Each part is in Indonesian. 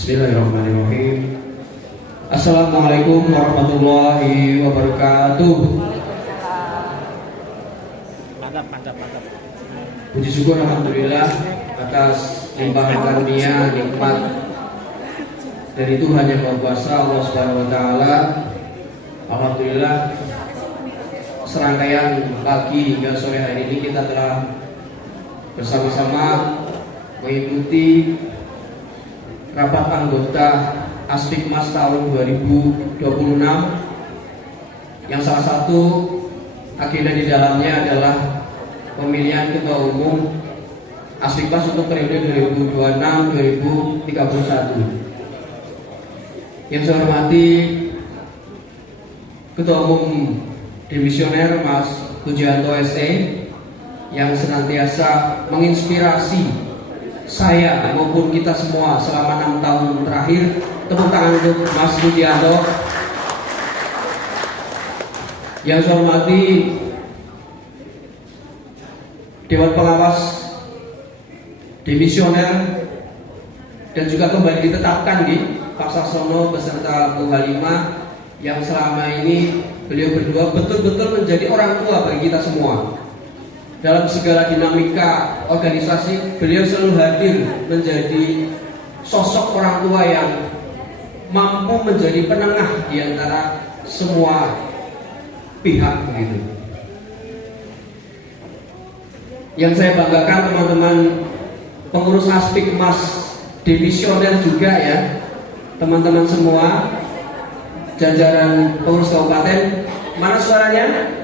Bismillahirrahmanirrahim. Assalamualaikum warahmatullahi wabarakatuh. Mantap. Puji syukur alhamdulillah atas limpahan karunia nikmat dari Tuhan yang Maha Kuasa Allah Subhanahu wa taala. Alhamdulillah serangkaian pagi hingga sore hari ini kita telah bersama-sama mengikuti rapat anggota Aspikmas tahun 2026 yang salah satu agenda di dalamnya adalah pemilihan ketua umum Aspikmas untuk periode 2026-2031. Yang saya hormati Ketua Umum Demisioner Mas Pujianto SE yang senantiasa menginspirasi saya maupun kita semua selama 6 tahun terakhir. Tepuk tangan untuk Mas Pujianto. Yang saya hormati Dewan Pengawas Demisioner dan juga kembali ditetapkan di Pak Sasono beserta Bu Halimah yang selama ini beliau berdua betul-betul menjadi orang tua bagi kita semua. Dalam segala dinamika organisasi, beliau selalu hadir menjadi sosok orang tua yang mampu menjadi penengah di antara semua pihak begitu. Yang saya banggakan teman-teman pengurus Aspikmas Demisioner juga ya, teman-teman semua, jajaran pengurus kabupaten, mana suaranya?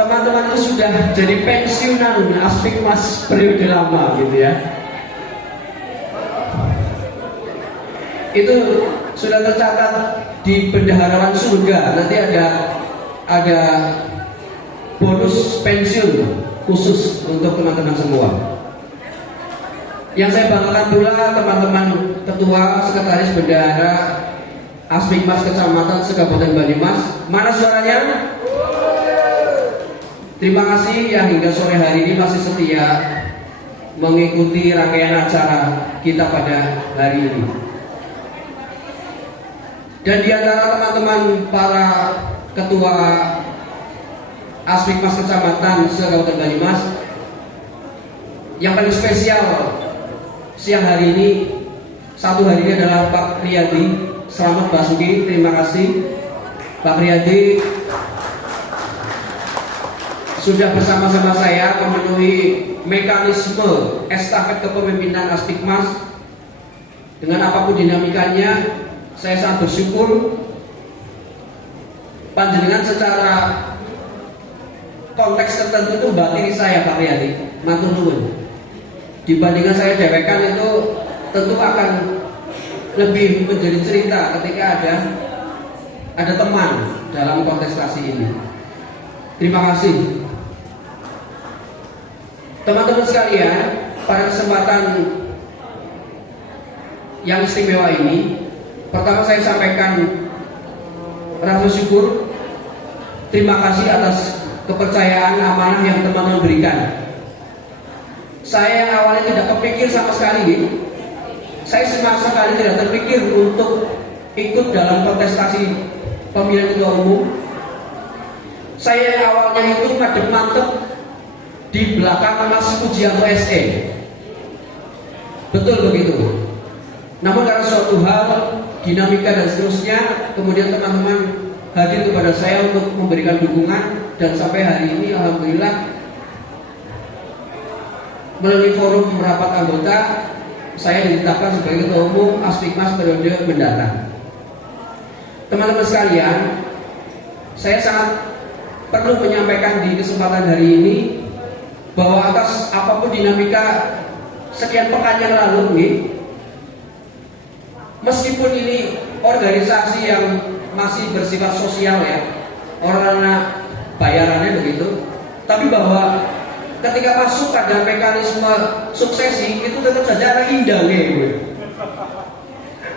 Teman-teman itu sudah jadi pensiunan Aspikmas periode lama gitu ya. Itu sudah tercatat di bendaharawan surga. Nanti ada bonus pensiun khusus untuk teman-teman semua. Yang saya banggakan pula teman-teman ketua sekretaris bendahara Aspikmas Kecamatan Sekabupaten Banyumas. Mana suaranya? Terima kasih yang hingga sore hari ini masih setia mengikuti rangkaian acara kita pada hari ini. Dan di antara teman-teman para ketua Aspikmas Kecamatan Sekabupaten Banyumas, yang paling spesial siang hari ini, satu hari ini adalah Pak Riyadi. Selamat Basuki, terima kasih Pak Riyadi sudah bersama-sama saya memenuhi mekanisme estafet kepemimpinan Aspikmas. Dengan apapun dinamikanya, saya sangat bersyukur panjenengan secara konteks tertentu itu batiri saya Pak Riyadi, matur nuwun. Dibandingkan saya dewekan itu tentu akan lebih menjadi cerita ketika ada teman dalam kontestasi ini. Terima kasih. Teman-teman sekalian, pada kesempatan yang istimewa ini, pertama saya sampaikan rasa syukur, terima kasih atas kepercayaan amanah yang teman-teman berikan. Saya yang awalnya tidak kepikir sama sekali, saya sama sekali tidak terpikir untuk ikut dalam kontestasi pemilihan ketua umum. Saya yang awalnya itu ngadep mantep di belakang Mas Pujianto SE. Betul begitu. Namun karena suatu hal, dinamika dan seterusnya, kemudian teman-teman hadir kepada saya untuk memberikan dukungan. Dan sampai hari ini alhamdulillah melalui forum rapat anggota, saya ditetapkan sebagai ketua umum Aspikmas periode mendatang. Teman-teman sekalian, saya sangat perlu menyampaikan di kesempatan hari ini bahwa atas apapun dinamika sekian pekan yang lalu nih, meskipun ini organisasi yang masih bersifat sosial ya, orang bayarannya begitu, tapi bahwa ketika masuk pada mekanisme suksesi itu tetap saja ada indangnya gue.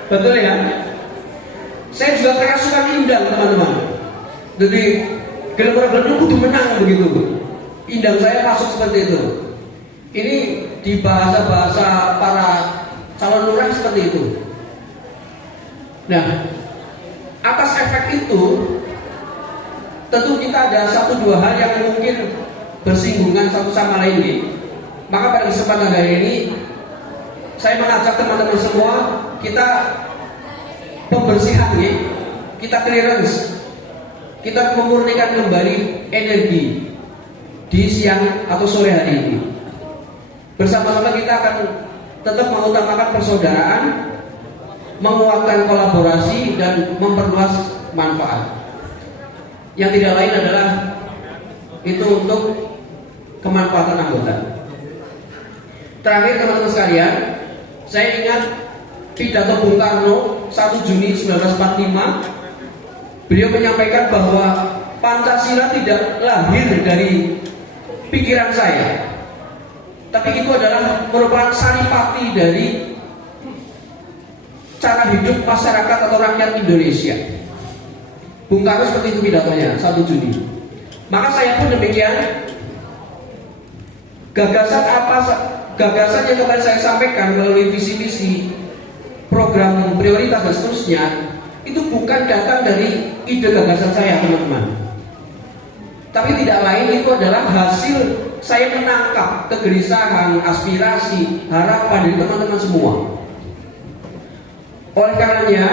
Betul ya? Saya juga kerasukan indang teman-teman. Jadi gelembara-gelembara kudu menang begitu. Indang saya masuk seperti itu. Ini di bahasa-bahasa para calon lurah seperti itu. Nah, atas efek itu tentu kita ada satu dua hal yang mungkin bersinggungan satu sama lain nih. Maka pada kesempatan hari ini saya mengajak teman-teman semua kita pembersihan nih, kita clearance, kita memurnikan kembali energi di siang atau sore hari ini. Bersama-sama kita akan tetap mengutamakan persaudaraan, menguatkan kolaborasi dan memperluas manfaat. Yang tidak lain adalah itu untuk kemanfaatan anggota. Terakhir teman-teman sekalian, saya ingat pidato Bung Karno 1 Juni 1945. Beliau menyampaikan bahwa Pancasila tidak lahir dari pikiran saya, tapi itu adalah merupakan saripati dari cara hidup masyarakat atau rakyat Indonesia. Bung Karno seperti itu pidatonya 1 Juni. Maka saya pun demikian. Gagasan yang kemarin saya sampaikan melalui visi-visi program prioritas dan seterusnya itu bukan datang dari ide gagasan saya, teman-teman. Tapi tidak lain itu adalah hasil saya menangkap kegelisahan, aspirasi, harapan dari teman-teman semua. Oleh karenanya,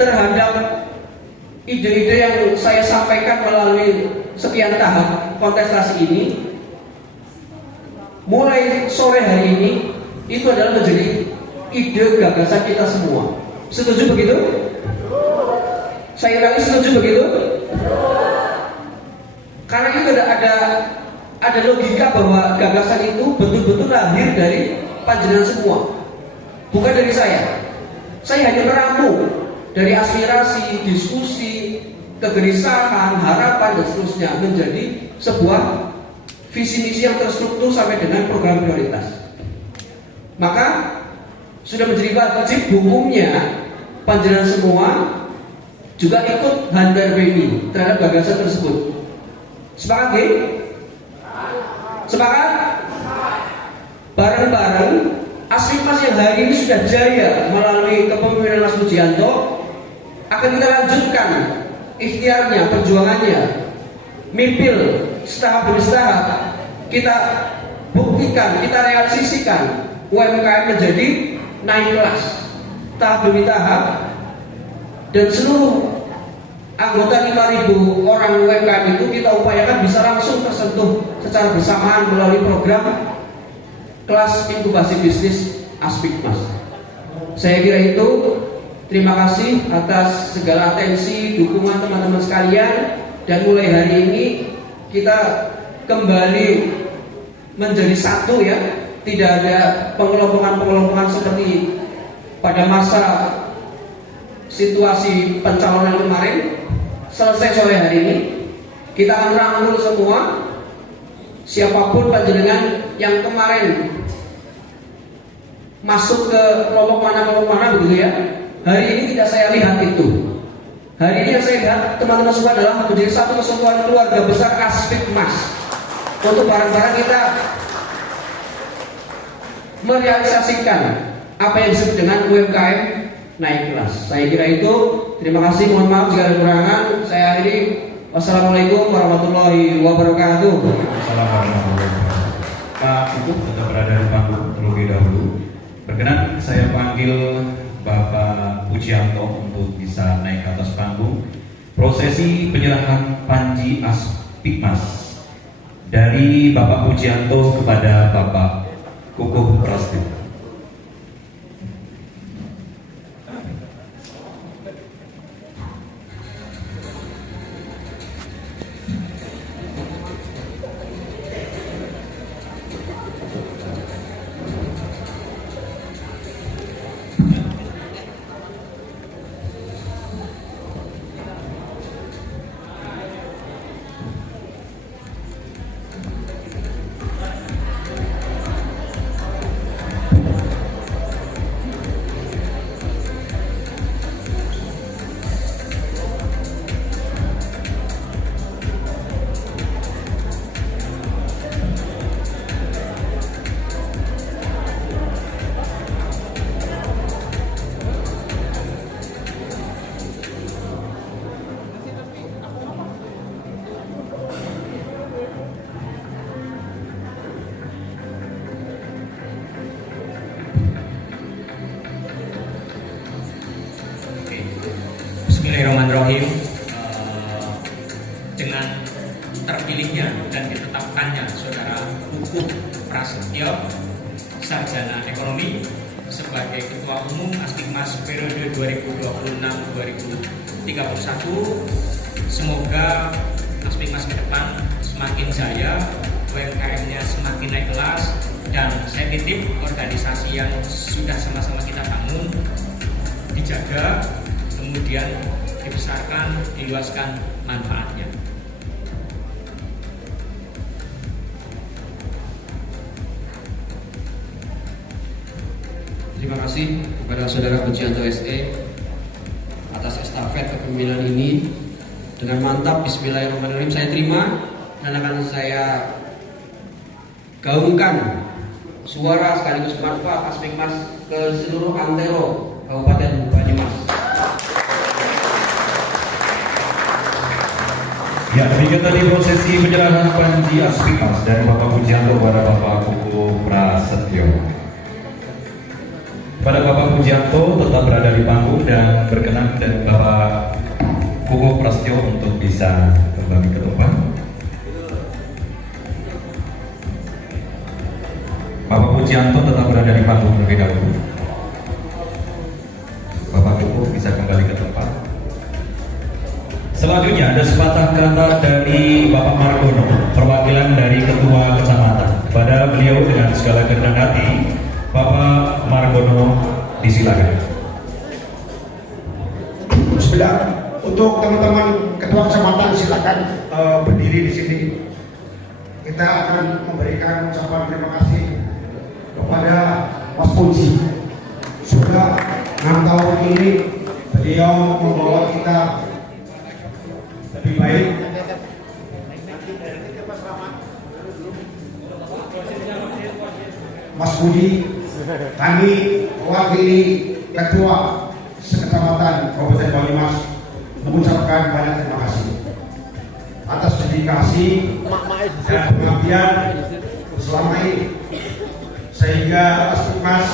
terhadap ide-ide yang saya sampaikan melalui sekian tahap kontestasi ini, mulai sore hari ini itu adalah menjadi ide gagasan kita semua. Setuju begitu? Saya ulangi, setuju begitu? Karena itu ada logika bahwa gagasan itu betul-betul lahir dari panjenengan semua, bukan dari saya. Saya hanya meramu dari aspirasi, diskusi, kegelisahan, harapan dan seterusnya menjadi sebuah visi misi yang terstruktur sampai dengan program prioritas. Maka sudah menjadi wajib hukumnya panjenengan semua juga ikut handarbeni terhadap gagasan tersebut. Sepakat nggih? Sepakat? Bareng-bareng Aspikmas yang hari ini sudah jaya melalui kepemimpinan Mas Pujianto akan kita lanjutkan ikhtiarnya, perjuangannya, mipil setahap demi setahap kita buktikan, kita realisasikan UMKM menjadi naik kelas tahap demi tahap, dan seluruh anggota 5.000 orang UMKM itu kita upayakan bisa langsung tersentuh secara bersamaan melalui program kelas inkubasi bisnis Aspikmas. Saya kira itu. Terima kasih atas segala atensi, dukungan teman-teman sekalian, dan mulai hari ini kita kembali menjadi satu ya. Tidak ada pengelompokan-pengelompokan seperti pada masa situasi pencalonan kemarin. Selesai sore hari ini, kita akan rangkul semua. Siapapun panjenengan yang kemarin masuk ke kelompok mana begitu ya, hari ini tidak saya lihat itu. Hari ini yang saya lihat teman-teman semua adalah menjadi satu kesatuan keluarga besar Aspikmas untuk bareng-bareng kita merealisasikan apa yang disebut dengan UMKM naik kelas. Saya kira itu. Terima kasih. Mohon maaf jika ada kekurangan. Saya akhiri. Wassalamualaikum warahmatullahi wabarakatuh. Assalamualaikum warahmatullahi wabarakatuh. Pak Ibu tetap berada di panggung terlebih dahulu. Berkenan saya panggil Bapak Pujianto untuk bisa naik ke atas panggung. Prosesi penyerahan panji Aspikmas dari Bapak Pujianto kepada Bapak Kukuh Prasetyo. Bismillahirrahmanirrahim. Dengan terpilihnya dan ditetapkannya Saudara Kukuh Prasetyo, Sarjana Ekonomi, sebagai Ketua Umum Aspikmas periode 2026-2031, semoga Aspikmas ke depan semakin jaya, UMKM-nya semakin naik kelas, dan saya titip organisasi yang sudah sama-sama kita bangun dijaga, kemudian dibesarkan, diluaskan manfaatnya. Terima kasih kepada Saudara Pujianto SE atas estafet kepemimpinan ini. Dengan mantap, bismillahirrahmanirrahim, saya terima dan akan saya gaungkan suara sekaligus manfaat Aspikmas ke seluruh antero Kabupaten Banyumas. Ya, demikian tadi prosesi penyerahan panji Aspikmas dari Bapak Pujianto kepada Bapak Kukuh Prasetyo. Pada Bapak Pujianto tetap berada di panggung dan berkenan dan Bapak Kukuh Prasetyo untuk bisa kembali ke tempat. Bapak Pujianto tetap berada di panggung terlebih dahulu. Bapak Kukuh bisa kembali ke tempat. Selanjutnya ada sepatah kata dari Bapak Margono, perwakilan dari Ketua Kecamatan. Pada beliau dengan segala kerendahan hati, Bapak Margono disilakan. Bismillah. Untuk teman-teman Ketua Kecamatan silakan berdiri di sini. Kita akan memberikan ucapan terima kasih kepada Mas Puji. Sudah 6 tahun ini beliau membawa kita lebih baik. Mas Budi, kami mewakili Ketua Sekecamatan Kabupaten Banyumas mengucapkan banyak terima kasih atas dedikasi dan pengabdian selama ini, sehingga Aspikmas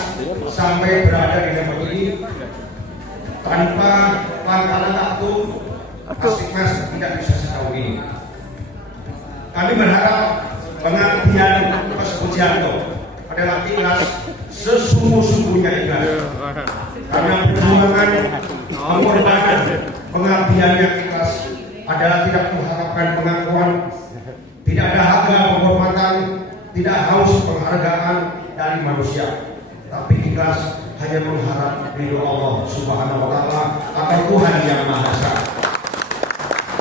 sampai berada di tempat ini. Tanpa langkah-langkah itu Aspikmas tidak bisa sejauh ini. Kami berharap pengabdian Mas Pujianto adalah ikhlas, sesungguh-sungguhnya ikhlas, karena perjuangan pengorbanan pengabdian yang ikhlas adalah tidak mengharapkan pengakuan, tidak ada harga penghormatan, tidak haus penghargaan dari manusia, tapi ikhlas hanya mengharap ridho Allah Subhanahu wa Ta'ala atau Tuhan yang Maha Esa.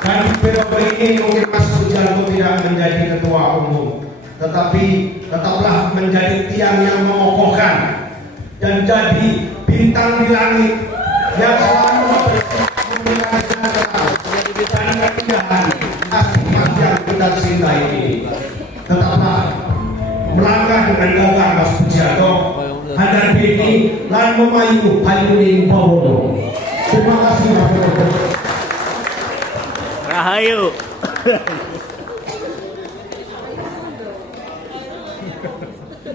Dan periode ini mungkin Mas Pujianto tidak menjadi ketua umum, tetapi tetaplah menjadi tiang yang mengokohkan dan jadi bintang di langit yang selalu memberikan dan keindahan Aspikmas yang kita cintai ini. Tetaplah melangkah dengan gagah Mas Pujianto, hadar ini lan memayu hayuning bawono. Terima kasih Mas Pujianto. Rahayu.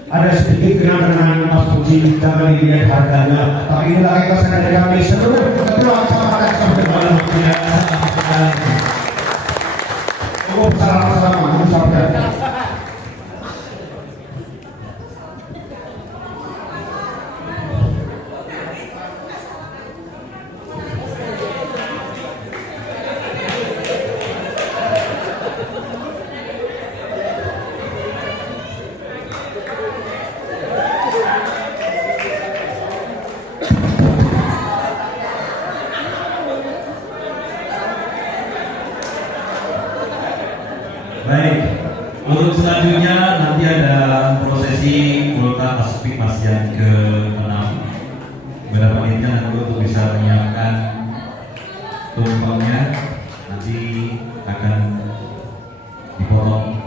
Ada sedikit kenangan Mas Puji, jangan dilihat harganya, tapi inilah kita sedang dari kami seluruh ketua kecamatan sampai malam ini. Cukup salam-salam mengucapkan. Baik, untuk selanjutnya nanti ada prosesi ulta Aspikmas yang ke-6. Beberapa menitnya nanti untuk bisa menyiapkan tumpengnya, nanti akan dipotong.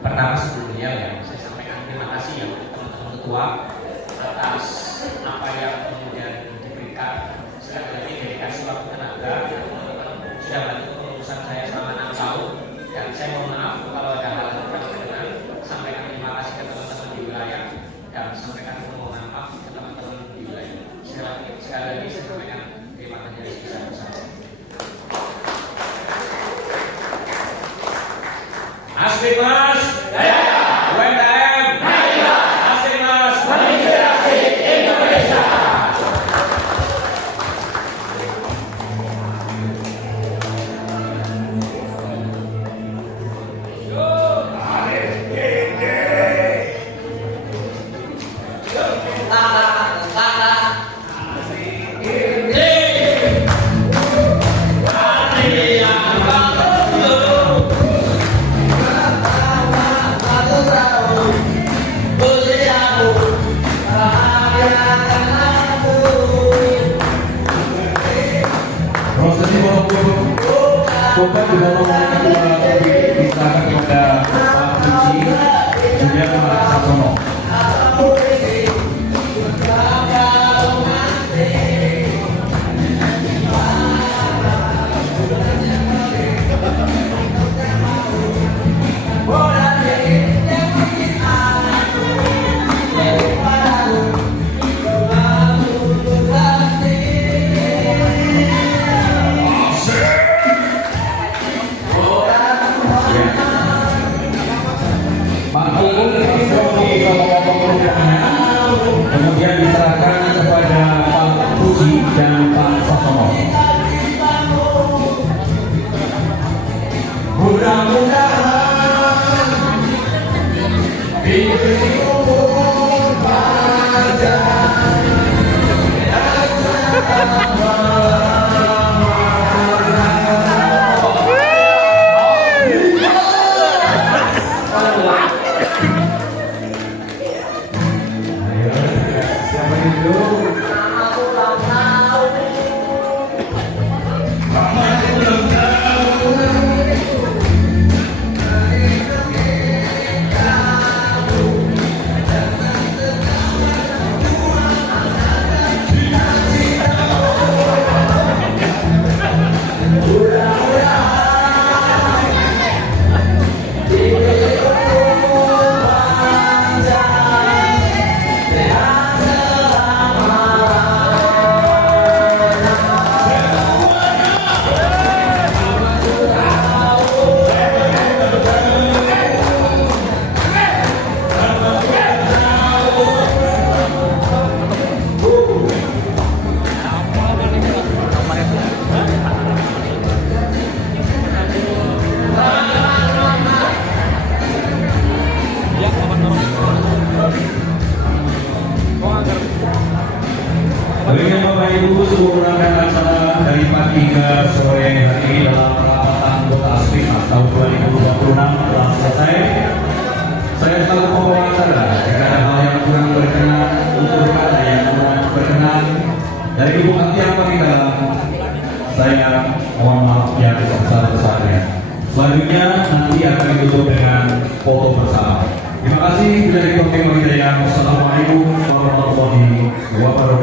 Pertama sebelumnya ya saya sampaikan terima kasih ya teman-teman ketua atas apa yang kemudian diberikan. Sekali lagi dedikasi waktu tenaga teman-teman sudah bantu pengurusan saya selama 6 tahun, dan saya mohon maaf kalau ada hal yang kurang berkenan. Sampaikan terima kasih ke teman-teman di wilayah dan sampaikan permohonan maaf ke teman-teman di wilayah. Sekali lagi saya sampaikan terima kasih besar-besar. Aslimas, UMKM, Aslimas, Inspirasi Indonesia. Prosesi Bapak juga memberikan diserahkan kepada Pak Puji Julia Sasono. Baiknya Bapak Ibu, seluruh rangkaian acara dari pagi hingga sore hari ini dalam perapatan anggota Asfimas tahun 2026 telah selesai. Saya selalu membawa acara jika ada hal yang kurang berkenan, unsur kata yang kurang berkenan dari ibu hati yang paling dalam, saya mohon maaf yang sebesar-besarnya. Selanjutnya nanti akan ditutup dengan foto bersama. Terima kasih. Bila ditutup, Assalamualaikum warahmatullahi wabarakatuh.